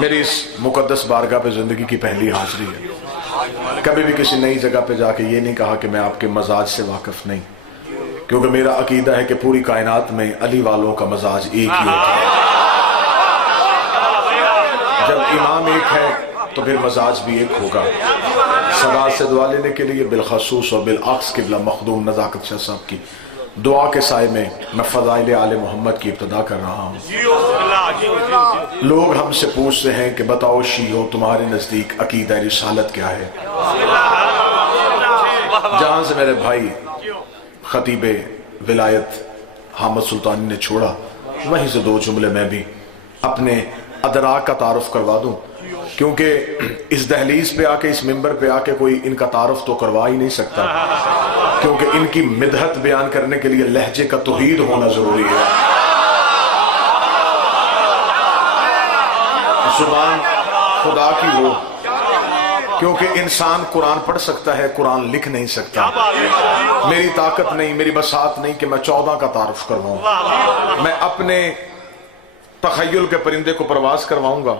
میری اس مقدس بارگاہ پہ زندگی کی پہلی حاضری ہے. کبھی بھی کسی نئی جگہ پہ جا کے یہ نہیں کہا کہ میں آپ کے مزاج سے واقف نہیں، کیونکہ میرا عقیدہ ہے کہ پوری کائنات میں علی والوں کا مزاج ایک ہی ہوتا ہے. جب امام ایک ہے تو پھر مزاج بھی ایک ہوگا. صدا سے دعا لینے کے لیے بالخصوص اور بالعکس قبلہ مخدوم نزاکت شاہ صاحب کی دعا کے سائے میں فضائل آل محمد کی ابتدا کر رہا ہوں. لوگ ہم سے پوچھتے ہیں کہ بتاؤ شیعو تمہارے نزدیک عقیدہ رسالت کیا ہے؟ جہاں سے میرے بھائی خطیب ولایت حامد سلطانی نے چھوڑا، وہیں سے دو جملے میں بھی اپنے ادراک کا تعارف کروا دوں، کیونکہ اس دہلیز پہ آ کے اس ممبر پہ آ کے کوئی ان کا تعارف تو کروا ہی نہیں سکتا، کیونکہ ان کی مدحت بیان کرنے کے لیے لہجے کا توحید ہونا ضروری ہے. زبان خدا کی ہو، کیونکہ انسان قرآن پڑھ سکتا ہے، قرآن لکھ نہیں سکتا. میری طاقت نہیں، میری بساط نہیں کہ میں 14 کا تعارف کرواؤں. میں اپنے تخیل کے پرندے کو پرواز کرواؤں گا.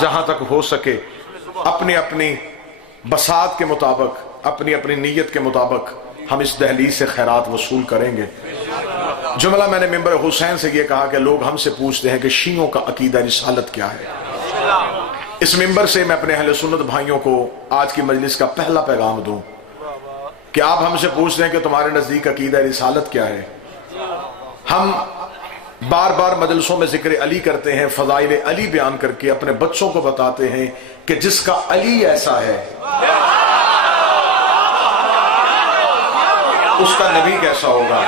جہاں تک ہو سکے اپنی اپنی بساط کے مطابق، اپنی اپنی نیت کے مطابق ہم اس دہلیز سے خیرات وصول کریں گے. جملہ میں نے ممبر حسین سے یہ کہا کہ لوگ ہم سے پوچھتے ہیں کہ شیعوں کا عقیدہ رسالت کیا ہے. اس ممبر سے میں اپنے اہل سنت بھائیوں کو آج کی مجلس کا پہلا پیغام دوں کہ آپ ہم سے پوچھتے ہیں کہ تمہارے نزدیک عقیدہ رسالت کیا ہے. ہم بار بار مجلسوں میں ذکر علی کرتے ہیں، فضائل علی بیان کر کے اپنے بچوں کو بتاتے ہیں کہ جس کا علی ایسا ہے اس کا نبی کیسا ہوگا.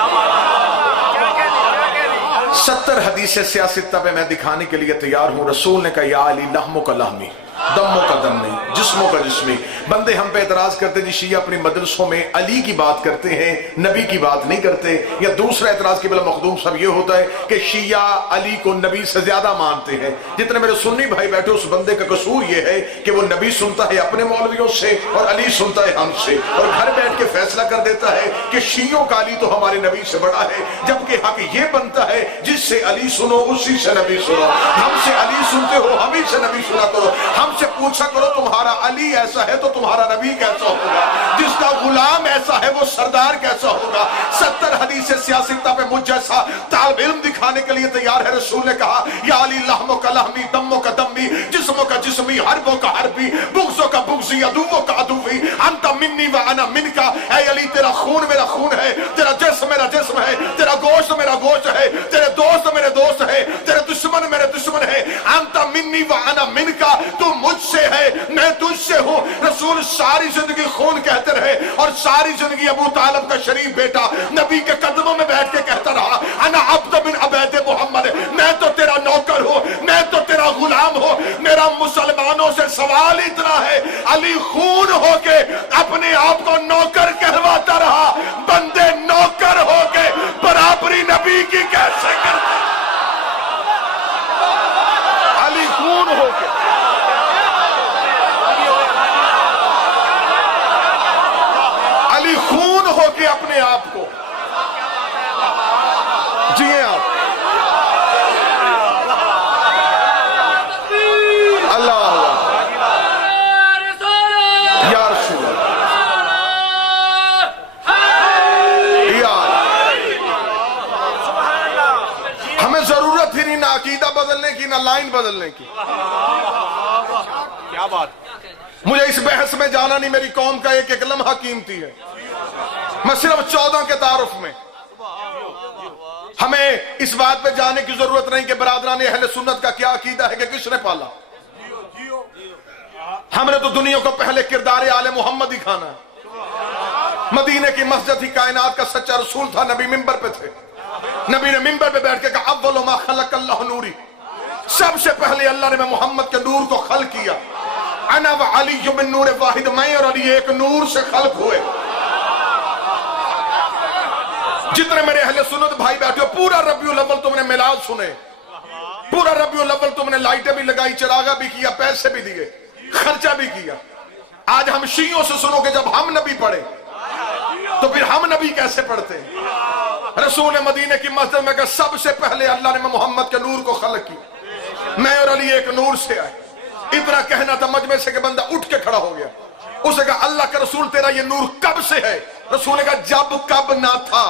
70 حدیث سیاستہ پہ میں دکھانے کے لیے تیار ہوں. رسول نے کہا یا علی لحموں کا لحمی، دموں کا دم نہیں، جسموں کا جسمی. بندے ہم پہ اعتراض کرتے جی شیعہ اپنی مدرسوں میں علی کی بات کرتے ہیں، نبی کی بات نہیں کرتے. یا دوسرا اعتراض قبلہ مخدوم صاحب یہ ہوتا ہے کہ شیعہ علی کو نبی سے زیادہ مانتے ہیں. جتنے میرے سنی بھائی بیٹھے اس بندے کا قصور یہ ہے کہ وہ نبی سنتا ہے اپنے مولویوں سے اور علی سنتا ہے ہم سے، اور گھر بیٹھ کے فیصلہ کر دیتا ہے کہ شیعوں کا علی تو ہمارے نبی سے بڑا ہے، جبکہ حق یہ بنتا ہے جس سے علی سنو اسی سے نبی سنو. ہم سے علی سنتے ہو، ہم ہی سے نبی سنا کرو. ہم سے پوچھا کرو تمہارا علی ایسا ہے تو تمہارا نبی کیسا ہوگا، جس کا غلام ایسا ہے وہ سردار کیسا ہوگا. 70 حدیث سیاستہ پہ مجھ جیسا طالب علم دکھانے کے لیے تیار ہے. رسول نے کہا یا علی لحموں کا لحمی، دموں کا دمی، جسموں کا جسمی، حربوں کا حربی، بغضوں کا بغضی، عدووں کا عدوی. انت منی و انا من کا. اے علی تیرا خون میرا خون ہے، تیرا جسم میرا جسم ہے، تیرا گوشت میرا گوشت ہے، تیرے دوست میرے دوست ہے، تیرے دشمن میرے دشمن ہے. انت منی و انا من کا. تو مجھ سے ہے، میں تجھ سے ہوں. رسول ساری زندگی خون کہتے رہے اور ساری زندگی ابو طالب کا شریف بیٹا نبی کے قدموں میں بیٹھ کے کہتا رہا انا عبد من عبید محمد. میں تو تیرا نوکر ہوں، میں تو تیرا غلام ہوں. میرا مسلمانوں سے سوال اتنا ہے، علی خون ہو کے اپنے آپ کو نوکر کہلواتا رہا، بندے نوکر ہو کے برابری نبی کی کیسے کرتے؟ علی خون ہو کے، علی خون ہو کے اپنے آپ کو جیئے آپ. اللہ یا رسول ہمیں ضرورت ہی نہیں نہ عقیدہ بدلنے کی، نہ لائن بدلنے کی. کیا بات. مجھے اس بحث میں جانا نہیں، میری قوم کا ایک ایک لمحہ قیمتی ہے. میں صرف 14 کے تعارف میں، ہمیں اس بات پہ جانے کی ضرورت نہیں کہ برادران اہل سنت کا کیا عقیدہ ہے کہ کس نے پالا. ہم نے تو دنیا کو پہلے کردار آل محمد ہی کھانا ہے. مدینہ کی مسجد ہی کائنات کا سچا رسول تھا. نبی ممبر پہ تھے، نبی نے ممبر پہ بیٹھ کے کہا اول ما خلق اللہ نوری. سب سے پہلے اللہ نے محمد کے نور کو خلق کیا. انا و علی من نور واحد. میں اور علی ایک نور سے خلق ہوئے. جتنے میرے اہل سنت بھائی بیٹھے ہو، پورا ربیع الاول تم نے میلاد سنے، پورا ربیع الاول تم نے لائٹیں بھی لگائی، چراغا بھی کیا، پیسے بھی دیے، خرچہ بھی کیا. آج ہم شیعوں سے سنو کہ جب ہم نبی پڑھے تو پھر ہم نبی کیسے پڑھتے ہیں؟ رسول مدینہ کی مسجد میں کہ سب سے پہلے اللہ نے محمد کے نور کو خلق کی. میں اور علی ایک نور سے آئے. اتنا کہنا تھا مجمع سے کہ بندہ اٹھ کے کھڑا ہو گیا. اس نے کہا اللہ کا رسول تیرا یہ نور کب سے ہے؟ رسول نے کہا جب کب نہ تھا.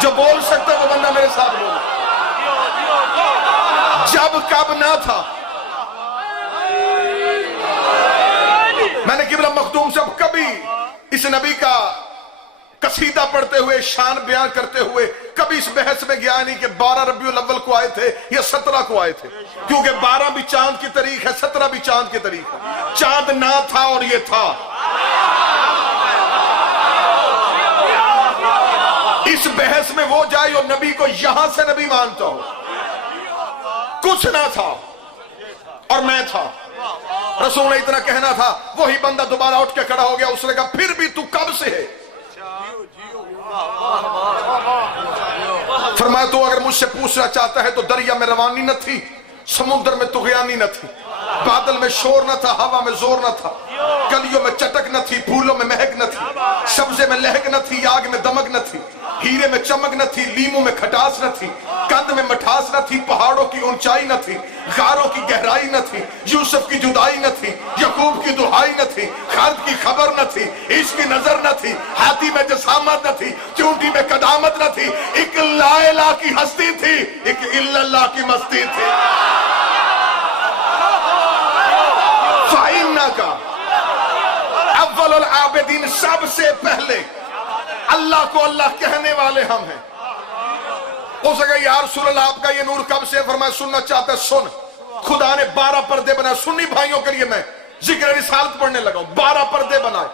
جو بول سکتا وہ بندہ میرے ساتھ بولے. جب کب نہ تھا. میں نے قبلہ مخدوم سے اب کبھی اس نبی کا قصیدہ پڑھتے ہوئے شان بیان کرتے ہوئے کبھی اس بحث میں گیا نہیں کہ 12 ربیع الاول کو آئے تھے یا 17 کو آئے تھے، کیونکہ 12 بھی چاند کی تاریخ ہے، 17 بھی چاند کی تاریخ ہے. چاند نہ تھا اور یہ تھا. اس بحث میں وہ جائے اور نبی کو یہاں سے نبی مانتا ہو. کچھ نہ تھا اور میں تھا. رسول نے اتنا کہنا تھا، وہی بندہ دوبارہ اٹھ کے کھڑا ہو گیا. اس نے کہا پھر بھی تو کب سے ہے؟ فرمایا تو اگر مجھ سے پوچھنا چاہتا ہے تو دریا میں روانی نہ تھی، سمندر میں طغیانی نہ تھی، بادل میں شور نہ تھا، ہوا میں زور نہ تھا، کلیوں میں چٹک نہ تھی، پھولوں میں مہک نہ تھی، سبزے میں لہک نہ تھی، آگ میں دمک نہ تھی، ہیرے میں چمک نہ تھی، لیموں میں کھٹاس نہ تھی، کند میں مٹھاس نہ تھی، پہاڑوں کی اونچائی نہ تھی، غاروں کی گہرائی نہ تھی، یوسف کی جدائی نہ تھی، یعقوب کی دہائی نہ تھی، خالد کی خبر نہ تھی، عشق کی نظر نہ تھی، ہاتھی میں جسامت نہ تھی، چونٹی میں قدامت نہ تھی. ایک لا الہ کی ہستی تھی، ایک الا اللہ کی مستی تھی. فائنہ کا اول العابدین، سب سے پہلے اللہ کو اللہ کہنے والے ہم ہیں. ہو سکے یا رسول اللہ آپ کا یہ نور کب سے؟ فرمایا سننا چاہتا ہے سن. خدا نے 12 پردے بنائے. سنی بھائیوں کے لیے میں ذکر رسالت پڑھنے لگا ہوں. 12 پردے بنائے،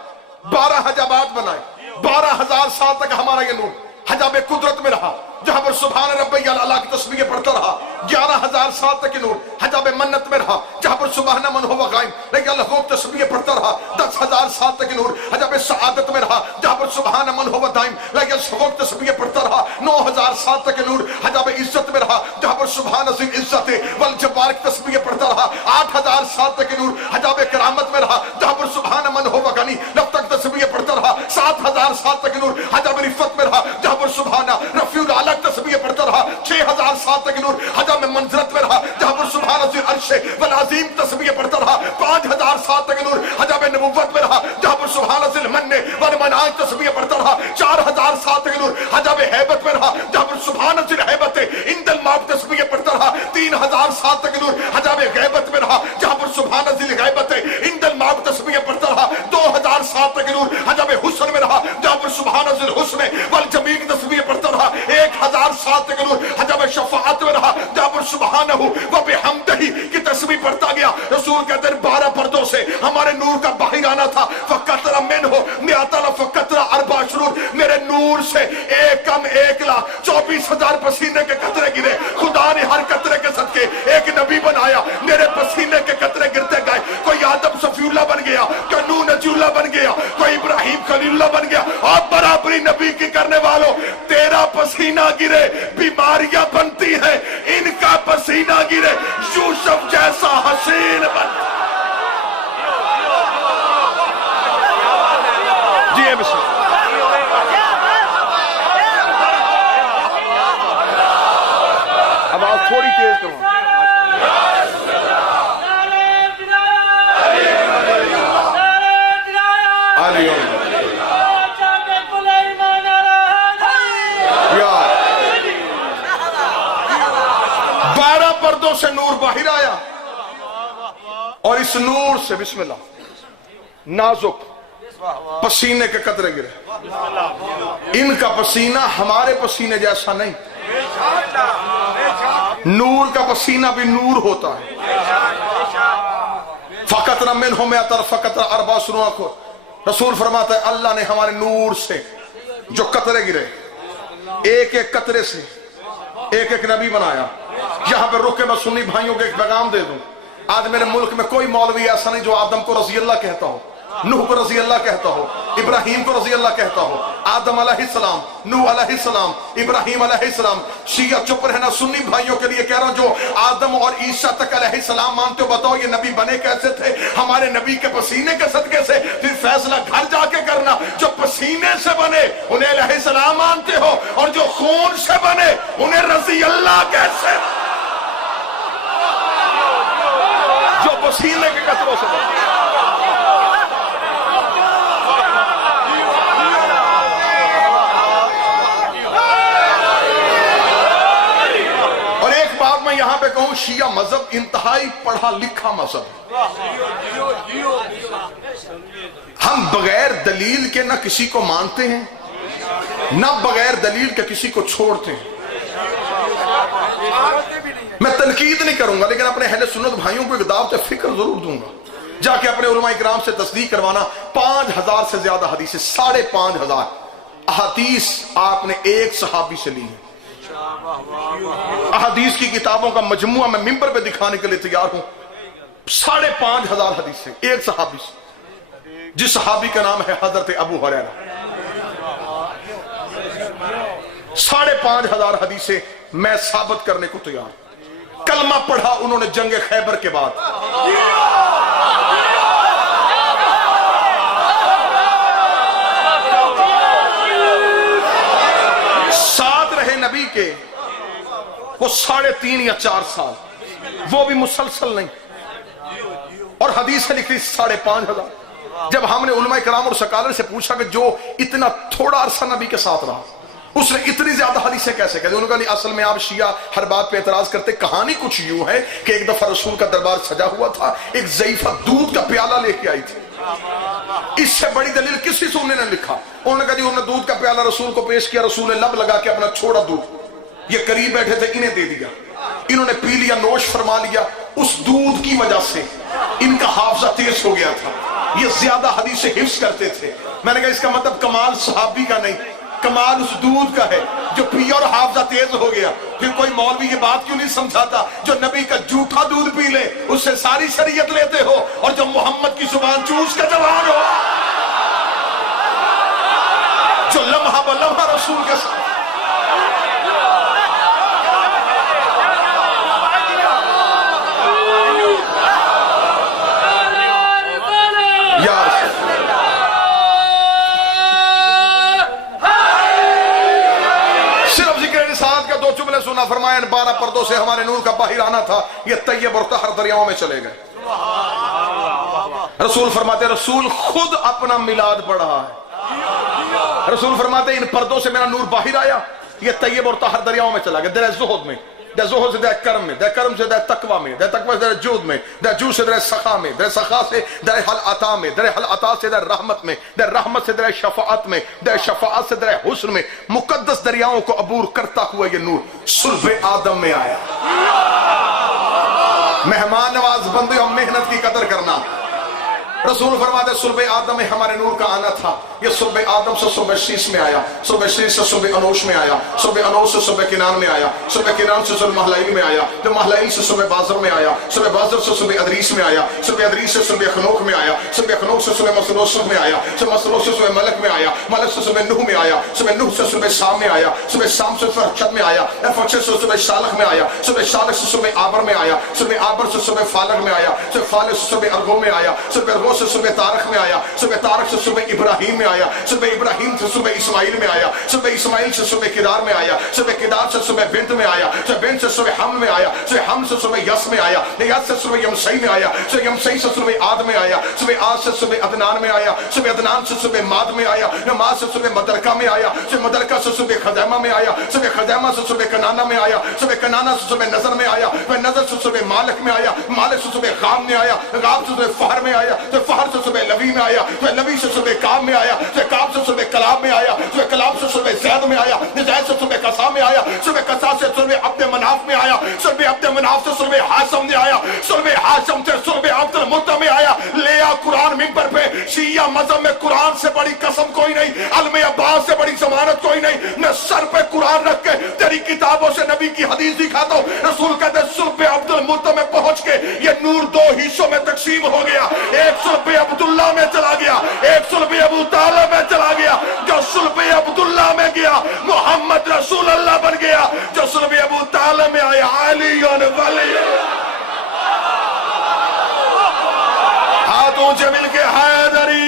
12 حجابات بنائے. 12,000 سال تک ہمارا یہ نور حجاب قدرت میں رہا، جہاں پر سبحان ربی الاعلیٰ کی تسبیح پڑھتا رہا. 11,000 سال تک یہ نور حجاب منت میں رہا، جہاں پر سبحان من ہوا قائم لیکن اللہ کو تسبیح پڑھتا رہا. 10,000 سال تک یہ نور حجاب سعادت میں رہا، جہاں پر سبحان من ہوا دائم لیکن اللہ کو تسبیح پڑھتا رہا. 9,000 سال تک یہ نور حجاب عزت میں رہا، جہاں پر سبحان عظیم عزت والجبار کی تسبیح پڑھتا رہا. 8,000 سال تک یہ نور حجاب کرامت میں رہا، جہاں پر سبحان من ہوا غنی لب تک تسبیح پڑھتا رہا. 7,000 سال تک یہ نور حجاب رفت میں رہا، جہاں پر سبحان رفیع الاعلیٰ تسبیح پڑھتا رہا. 6,000 سال تک نور حجاب منزلت میں رہا، جہاں پر سبحان ذی العرش والعظیم تسبیح پڑھتا رہا. 5,000 سال تک نور حجاب نبوت میں رہا، جہاں پر سبحان ذی المن والمنان تسبیح پڑھتا رہا. 4,000 سال تک نور حجاب ہیبت میں رہا، جہاں پر سبحان ذی الہیبت عند الموت تسبیح پڑھتا رہا. 3,000 سال تک نور حجاب غیبت میں رہا، جہاں پر سبحان ذی الغیبت عند الموت تسبیح پڑھتا رہا. 2,000 سال تک نور حجاب حسن میں رہا، جہاں پر سبحان ذی الحسن والجمیل کی تسبیح پڑھتا رہا. 1,000 سال تک نور حجاب شفاعت میں رہا، جہاں پر سبحانہ و بحمدہ کی تسبیح پڑھتا گیا. رسول کہتے ہیں 12 پردوں سے ہمارے نور کا باہر آنا تھا. فقطرہ منہ مئۃ الف فقطرہ 4 شرور، میرے نور سے ایک کم 1,24,000 پسینے کے قطرے گرے. خدا نے ہر قطرے کے صدقے ایک نبی بنایا. میرے پسینے کے قطرے گرتے گئے. کوئی آدم صفی اللہ بن گیا، کوئی نوح نجی اللہ بن گیا، کوئی ابراہیم خلیل اللہ بن گیا. اور برابری نبی کی کرنے والوں، تیرا پسینہ گرے بیماریاں بنتی ہیں، ان کا پسینہ گرے یوسف جیسا حسین بن. جی بسم اب آپ تھوڑی تیز کرو. پردوں سے نور باہر آیا اور اس نور سے بسم اللہ نازک پسینے کے قطرے گرے. ان کا پسینہ ہمارے پسینے جیسا نہیں. نور کا پسینہ بھی نور ہوتا ہے. فقطرہ منہ مئۃ الف فقطرہ 4 شرور کو رسول فرماتا ہے اللہ نے ہمارے نور سے جو قطرے گرے، ایک ایک قطرے سے ایک ایک نبی بنایا. یہاں پر رکے میں سنی بھائیوں کے ایک پیغام دے دوں. آج میرے ملک میں کوئی مولوی ایسا نہیں جو آدم کو رضی اللہ کہتا ہو، نوح کو رضی اللہ کہتا ہو، ابراہیم کو رضی اللہ کہتا ہو، آدم علیہ السلام، نوح علیہ السلام، ابراہیم علیہ السلام. شیعہ چپ رہنا. سنی بھائیوں کے لیے کہہ رہا ہوں جو آدم اور عیسیٰ تک علیہ السلام مانتے ہو، بتاؤ یہ نبی بنے کیسے تھے؟ ہمارے نبی کے پسینے کے صدقے سے. پھر فیصلہ گھر جا کے کرنا. جو پسینے سے بنے انہیں علیہ السلام مانتے ہو، اور جو خون سے بنے انہیں رضی اللہ کیسے؟ پسینے کے قطروں سے بنا. اور ایک بات میں یہاں پہ کہوں، شیعہ مذہب انتہائی پڑھا لکھا مذہب. ہم بغیر دلیل کے نہ کسی کو مانتے ہیں، نہ بغیر دلیل کے کسی کو چھوڑتے ہیں. میں تنقید نہیں کروں گا، لیکن اپنے اہل سنت بھائیوں کو ایک دعوت فکر ضرور دوں گا. جا کے اپنے علماء اکرام سے تصدیق کروانا. 5000 سے زیادہ حدیثیں، 5500 احادیث آپ نے ایک صحابی سے لی ہیں. احادیث کی کتابوں کا مجموعہ میں ممبر پہ دکھانے کے لیے تیار ہوں. 5500 حدیثیں ایک صحابی سے، جس صحابی کا نام ہے حضرت ابو ہریرہ. 5500 حدیثیں میں ثابت کرنے کو تیار ہوں. کلمہ پڑھا انہوں نے جنگ خیبر کے بعد. ساتھ رہے نبی کے وہ 3.5 یا 4 سال، وہ بھی مسلسل نہیں. اور حدیث لکھی 5500. جب ہم نے علماء کرام اور سکالر سے پوچھا کہ جو اتنا تھوڑا عرصہ نبی کے ساتھ رہا، اس نے اتنی زیادہ حدیثیں کیسے کہتے؟ انہوں نے کہا اصل میں آپ شیعہ ہر بات پہ اعتراض کرتے. کہانی کچھ یوں ہے کہ ایک دفعہ رسول کا دربار سجا ہوا تھا، ایک ضعیفہ دودھ کا پیالہ لے کے آئی تھی. اس سے بڑی دلیل کسی سننے نے لکھا. انہوں نے کہا جی انہوں نے دودھ کا پیالہ رسول کو پیش کیا، رسول نے لب لگا کے اپنا چھوڑا دودھ، یہ قریب بیٹھے تھے انہیں دے دیا. انہوں نے پی لیا، نوش فرما لیا. اس دودھ کی وجہ سے ان کا حافظہ تیز ہو گیا تھا، یہ زیادہ حدیثیں حفظ کرتے تھے. میں نے کہا اس کا مطلب کمال صحابی کا نہیں، کمال اس دودھ کا ہے جو پی اور حافظہ تیز ہو گیا. پھر کوئی مولوی یہ بات کیوں نہیں سمجھاتا جو نبی کا جھوٹا دودھ پی لے اس سے ساری شریعت لیتے ہو، اور جو محمد کی زبان چوس کا جوان ہو، جو لمحہ بلمحہ رسول کے ساتھ. سنا فرمایا 12 پردوں سے ہمارے نور کا باہر آنا تھا، یہ طیب اور طہر دریاؤں میں چلے گئے. رسول فرماتے رسول خود اپنا میلاد پڑھا ہے. رسول فرماتے ان پردوں سے میرا نور باہر آیا، یہ طیب اور طہر دریاؤں میں چلا گیا. در زہد میں، در زہد سے در کرم میں، در کرم سے در تقوی میں، در تقوی سے در جود میں، در جود سے در سخا میں، در سخا سے در حل عطا میں، در حل عطا سے در رحمت میں، در رحمت سے در شفاعت میں، در شفاعت سے در حسن میں. مقدس دریاؤں کو عبور کرتا ہوا یہ نور صلب آدم میں آیا. مہمان نواز بندے اور محنت کی قدر کرنا. رسول فرماتے صلب آدم میں ہمارے نور کا آنا تھا، یہ صلب آدم سے صلب شیس میں آیا، صلب شیس سے صلب انوش میں آیا، صلب انوش سے صلب کنان میں آیا، صلب کنان سے صلب محلائل میں آیا، جو محلائل سے صلب بازر میں آیا، صلب بازر سے صلب ادریس میں آیا، صلب ادریس سے صلب خنوخ میں آیا، صلب خنوخ سے صلب مسلوسف میں آیا، صلب مسلوسف سے صلب ملک میں آیا، ملک سے صلب نوح میں آیا، صلب نوح سے صلب سام میں آیا، صلب سام سے صلب فرشد میں آیا، فرشد سے صلب شالخ میں آیا، صلب شالخ سے صلب آبر میں آیا، صلب آبر سے صلب فالق میں آیا، صلب فالق سے صلب ارغو میں آیا، صلب ارغو سے صلب تارخ میں آیا، صلب تارخ سے صلب ابراہیم میں آیا، صلب ابراہیم سے صلب اسماعیل میں آیا، صلب اسماعیل سے صلب کدار میں آیا، صلب کدار سے صلب بنت میں آیا، صلب بنت سے صلب حمل میں آیا، صلب حمل سے صلب یس میں آیا، یس سے صلب یمسی میں آیا، صلب یمسی سے صلب عاد میں آیا، صلب عاد سے صلب عدنان میں آیا، صلب عدنان سے صلب ماد میں آیا، ماد سے صلب مدرکہ میں آیا، صلب مدرکہ سے صلب خزیمہ میں آیا، صلب خزیمہ سے صلب کنانہ میں آیا، صلب کنانہ سے صلب نظر میں آیا، نظر سے صلب مالک میں آیا، مالک سے صلب غام میں آیا، غام سے صلب فہر میں آیا، فہر سے صلب لوی میں آیا، نبی سے صلب کام میں آیا، کام سے صلب کلاب میں آیا، کلاب سے صلب زید میں آیا، زید سے صلب قصا میں آیا، صلب قصا سے صلب عبد مناف میں آیا، صلب عبد مناف سے صلب حاشم میں آیا، صلب حاشم سے صلب عبد المطلب میں آیا. لیا قرآن ممبر پہ شیعہ مذہب میں قرآن سے بڑی قسم کوئی نہیں، علم عباس سے بڑی ضمانت کوئی نہیں. میں سر پہ قرآن رکھ کے تیری کتابوں سے نبی کی حدیث دکھاتا ہوں. رسول کہتے ہیں صلب عبد المطلب میں پہنچ کے یہ نور 2 حصوں میں تقسیم ہو گیا. ایک صلب عبداللہ میں چلا گیا، ایک صلب ابو طالب میں چلا گیا. جو صلب عبداللہ میں گیا محمد رسول اللہ بن گیا، جو صلب ابو طالب میں آیا علی ولی. ہاتھوں سے مل کے حیدری.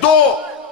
2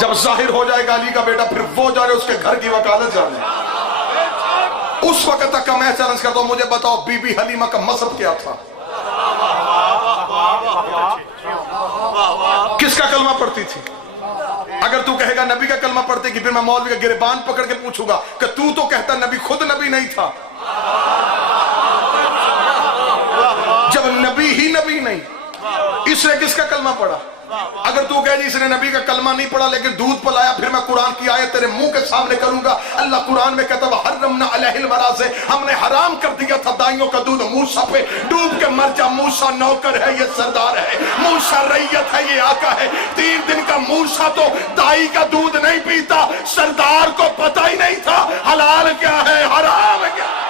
جب ظاہر ہو جائے گا علی کا بیٹا پھر وہ جانے اس کے گھر کی وکالت جانے. اس وقت تک کا میں چیلنج کرتا ہوں, مجھے بتاؤ بی بی حلیمہ کا مذہب کیا تھا؟ کس کا کلمہ پڑھتی تھی؟ اگر تو کہے گا نبی کا کلمہ پڑھتے کہ پھر میں مولوی کا گریبان پکڑ کے پوچھوں گا کہ تو کہتا نبی خود نبی نہیں تھا. جب نبی ہی نبی نہیں, اس نے کس کا کلمہ پڑھا؟ اگر تو کہے جی اس نے نبی کا کلمہ نہیں پڑھا لیکن دودھ پلایا, پھر میں قرآن کی آیت تیرے منہ کے سامنے کروں گا. اللہ قرآن میں کہتا وحرمنا علیہ المراضع, ہم نے حرام کر دیا تھا دائیوں کا دودھ موسیٰ پہ. ڈوب کے مر جا, موسیٰ نوکر ہے یہ سردار ہے, موسیٰ ریت ہے یہ آقا ہے. 3 دن کا موسیٰ تو دائی کا دودھ نہیں پیتا, سردار کو پتہ ہی نہیں تھا حلال کیا ہے حرام کیا ہے.